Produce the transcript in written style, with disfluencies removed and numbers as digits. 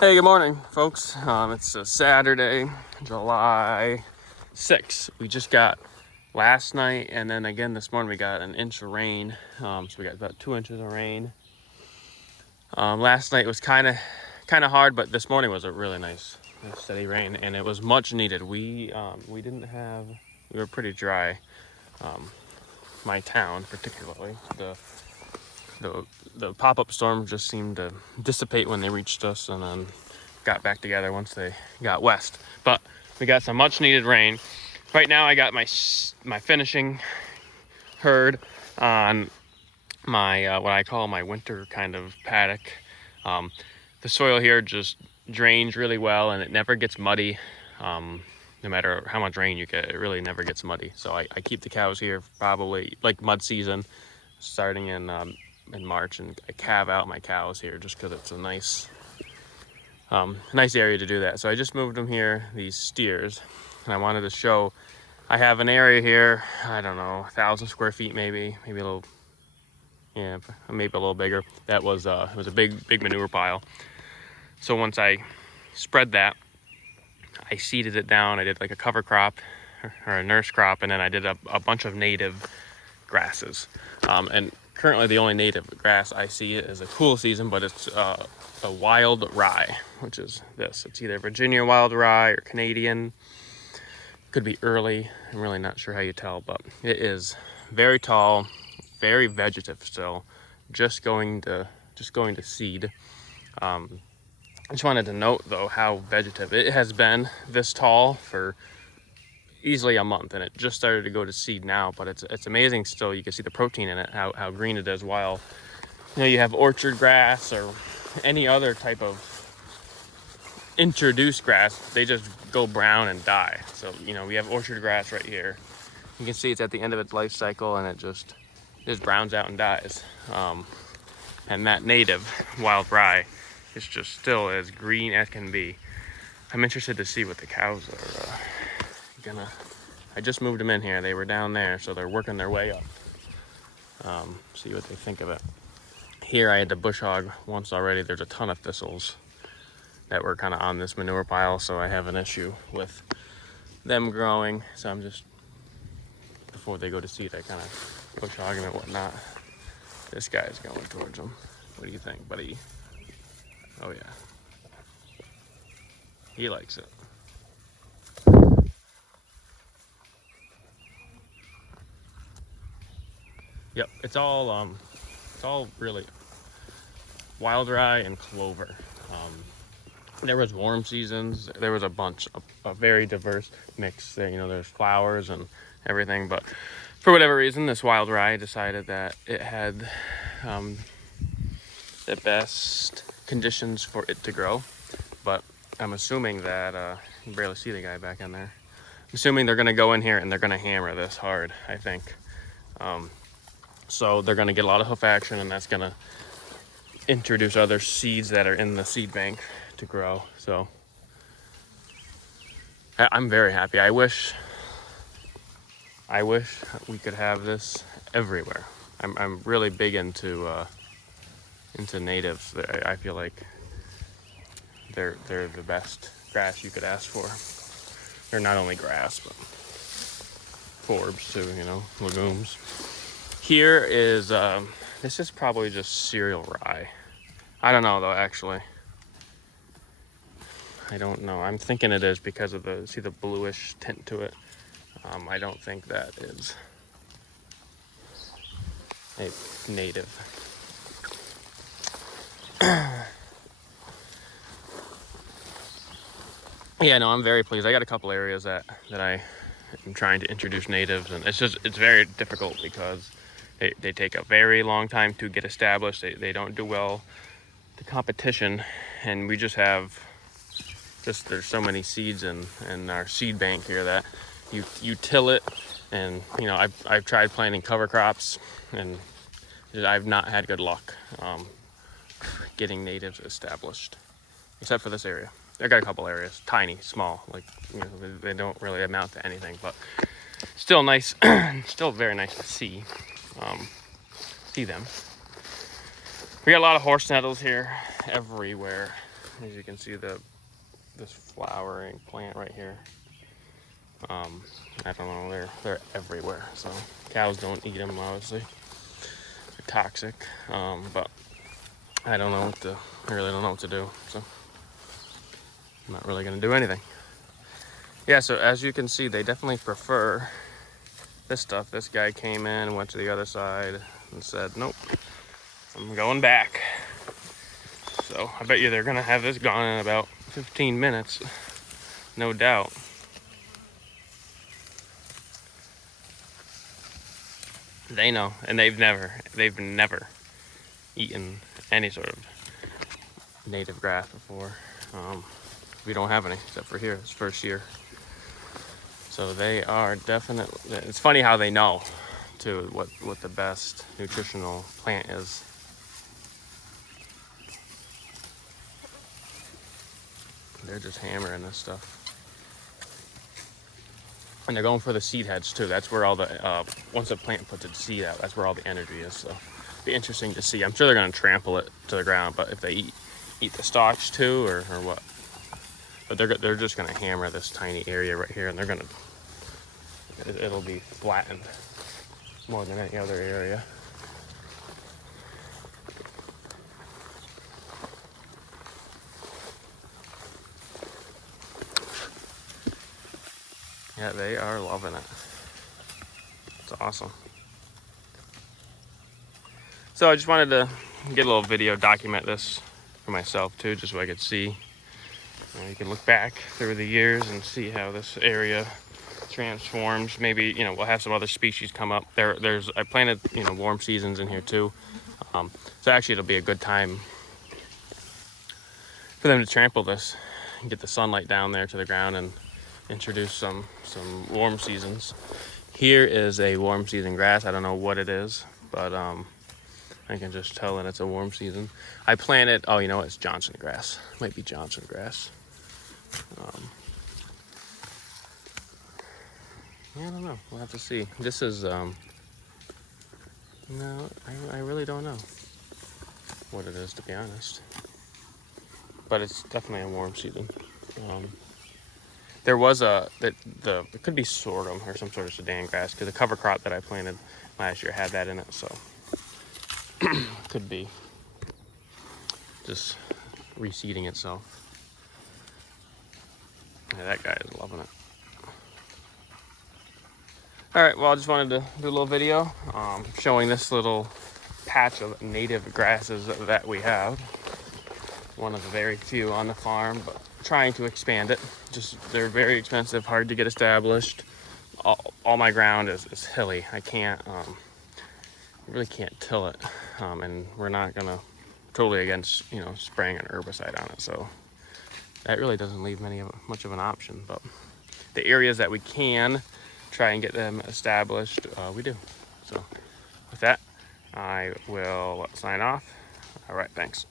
Hey, good morning, folks. It's a Saturday, July 6th. We just got last night, and then again this morning we got an inch of rain. So we got about 2 inches of rain. Last night was kind of hard, but this morning was a really nice steady rain, and it was much needed. We were pretty dry. My town, particularly the pop-up storm, just seemed to dissipate when they reached us, and then got back together once they got west. But we got some much needed rain. Right now I got my finishing herd on my what I call my winter kind of paddock. The soil here just drains really well, and it never gets muddy. No matter how much rain you get, it really never gets muddy. So I keep the cows here probably like mud season, starting in March, and I calve out my cows here just because it's a nice area to do that. So I just moved them here, these steers, and I wanted to show. I have an area here, I don't know, 1,000 square feet, maybe a little, yeah, maybe a little bigger. That was it was a big manure pile. So once I spread that, I seeded it down. I did like a cover crop or a nurse crop, and then I did a bunch of native grasses. And currently the only native grass I see is a cool season, but it's a wild rye, which is this. It's either Virginia wild rye or Canadian. Could be early. I'm really not sure how you tell, but it is very tall, very vegetative still, just going to seed. I just wanted to note though how vegetative it has been this tall for easily a month, and it just started to go to seed now, but it's amazing still. You can see the protein in it, how green it is, while you have orchard grass or any other type of introduced grass, they just go brown and die. So we have orchard grass right here. You can see it's at the end of its life cycle, and it just browns out and dies. And that native wild rye is just still as green as can be. I'm interested to see what the cows are gonna. I just moved them in here. They were down there, so they're working their way up. See what they think of it. Here I had to bush hog once already. There's a ton of thistles that were kind of on this manure pile, so I have an issue with them growing. So I'm just, before they go to seed, I kind of bush hog them and whatnot. This guy's going towards them. What do you think, buddy? Oh yeah, he likes it. Yep, it's all really wild rye and clover. There was warm seasons. There was a bunch, a very diverse mix there. There's flowers and everything, but for whatever reason, this wild rye decided that it had the best conditions for it to grow. But I'm assuming that you can barely see the guy back in there. I'm assuming they're gonna go in here and they're gonna hammer this hard, I think. So they're gonna get a lot of hoof action, and that's gonna introduce other seeds that are in the seed bank to grow. So I'm very happy. I wish we could have this everywhere. I'm really big into natives. I feel like they're the best grass you could ask for. They're not only grass, but forbs too, legumes. Here is this is probably just cereal rye. I don't know though, actually. I don't know. I'm thinking it is because of the bluish tint to it. I don't think that is a native. Yeah, no, I'm very pleased. I got a couple areas that I am trying to introduce natives, and it's very difficult because they take a very long time to get established. They don't do well the competition, and we just have there's so many seeds in our seed bank here that you till it, and I've tried planting cover crops, and I've not had good luck getting natives established, except for this area. I got a couple areas, tiny, small, like they don't really amount to anything, but still nice, still very nice to see them. We got a lot of horse nettles here everywhere. as you can see, this flowering plant right here. I don't know, they're everywhere. So cows don't eat them, obviously. They're toxic. But I don't know I really don't know what to do. So I'm not really gonna do anything. Yeah, so as you can see, they definitely prefer this stuff. This guy came in, went to the other side and said, nope, I'm going back. So I bet you they're gonna have this gone in about 15 minutes, no doubt. They know, and they've never eaten any sort of native grass before. We don't have any except for here. It's first year. So they are definitely, it's funny how they know too what the best nutritional plant is. They're just hammering this stuff. And they're going for the seed heads too. That's where all the, once a plant puts its seed out, that's where all the energy is. So it'll be interesting to see. I'm sure they're gonna trample it to the ground, but if they eat the stalks too, or what. But they're just gonna hammer this tiny area right here, and it'll be flattened more than any other area. Yeah, they are loving it. It's awesome. So I just wanted to get a little video, document this for myself too, just so I could see. You can look back through the years and see how this area transforms. Maybe, we'll have some other species come up. I planted, warm seasons in here too. So actually it'll be a good time for them to trample this and get the sunlight down there to the ground and introduce some warm seasons. Here is a warm season grass. I don't know what it is, but I can just tell that it's a warm season. I planted, it's Johnson grass. Might be Johnson grass. Yeah, I don't know. We'll have to see. This is, no, I really don't know what it is, to be honest. But it's definitely a warm season. There was it could be sorghum or some sort of Sudan grass, because the cover crop that I planted last year had that in it, so could be just reseeding itself. Yeah, that guy is loving it. All right, well, I just wanted to do a little video showing this little patch of native grasses that we have. One of the very few on the farm, but trying to expand it. They're very expensive, hard to get established. All my ground is hilly. I really can't till it, and we're not gonna totally against spraying an herbicide on it. So that really doesn't leave much of an option. But the areas that we can try and get them established, we do. So with that, I will sign off. All right, thanks.